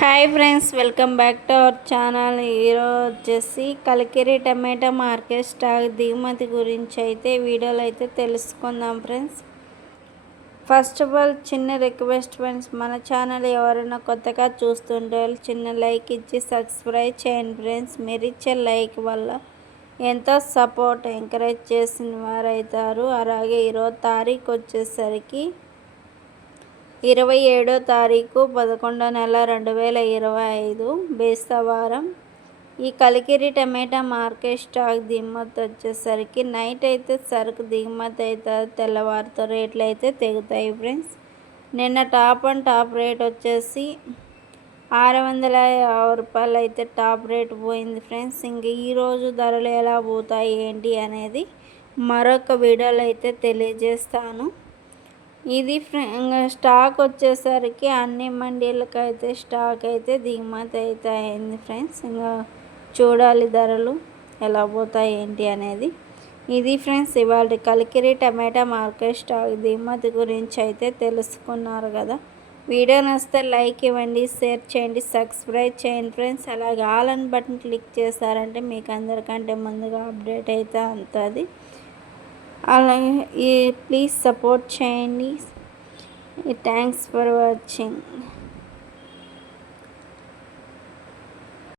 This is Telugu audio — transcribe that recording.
Hi friends welcome back to our channel. ఈరోజు వచ్చేసి కలికిరి టమాటా మార్కెట్ స్టాక్ దిగుమతి గురించి అయితే వీడియోలో అయితే తెలుసుకుందాం ఫ్రెండ్స్. ఫస్ట్ ఆఫ్ ఆల్ చిన్న రిక్వెస్ట్ ఫ్రెండ్స్ మన ఛానల్ ఎవరైనా కొత్తగా చూస్తుంటే వాళ్ళు చిన్న లైక్ ఇచ్చి సబ్స్క్రైబ్ చేయండి ఫ్రెండ్స్. మీరు ఇచ్చే లైక్ వల్ల ఎంతో సపోర్ట్ ఎంకరేజ్ చేసిన వారు అవుతారు అలాగే ఈరోజు తారీఖు వచ్చేసరికి ఇరవై ఏడో తారీఖు పదకొండో నెల రెండు వేల ఇరవై ఐదు బేస్తవారం. ఈ కలికిరి టమాటా మార్కెట్ స్టాక్ దిగుమతి వచ్చేసరికి నైట్ అయితే సరుకు దిగుమతి అవుతుంది తెల్లవారితో రేట్లు అయితే తెగుతాయి ఫ్రెండ్స్. నిన్న టాప్ అండ్ టాప్ రేట్ వచ్చేసి ఆరు వందల యాభై రూపాయలు అయితే టాప్ రేట్ పోయింది ఫ్రెండ్స్. ఇంక ఈరోజు ధరలు ఎలా పోతాయి ఏంటి అనేది మరొక వీడియోలో అయితే తెలియజేస్తాను. ఇది స్టాక్ వచ్చేసరికి అన్ని మండీలకు అయితే స్టాక్ అయితే దిగుమతి అయితే అయింది ఫ్రెండ్స్. ఇంకా చూడాలి ధరలు ఎలా పోతాయి ఏంటి అనేది. ఇది ఫ్రెండ్స్ ఇవాళ కలికిరి టమాటా మార్కెట్ స్టాక్ దిగుమతి గురించి అయితే తెలుసుకున్నారు కదా. వీడియో నచ్చితే లైక్ ఇవ్వండి షేర్ చేయండి సబ్స్క్రైబ్ చేయండి ఫ్రెండ్స్. అలాగే ఆల్ అని బటన్ క్లిక్ చేశారంటే మీకు అందరికంటే ముందుగా అప్డేట్ అయితే అంతది అలాగే ప్లీజ్ సపోర్ట్ చేయండి. Thanks for watching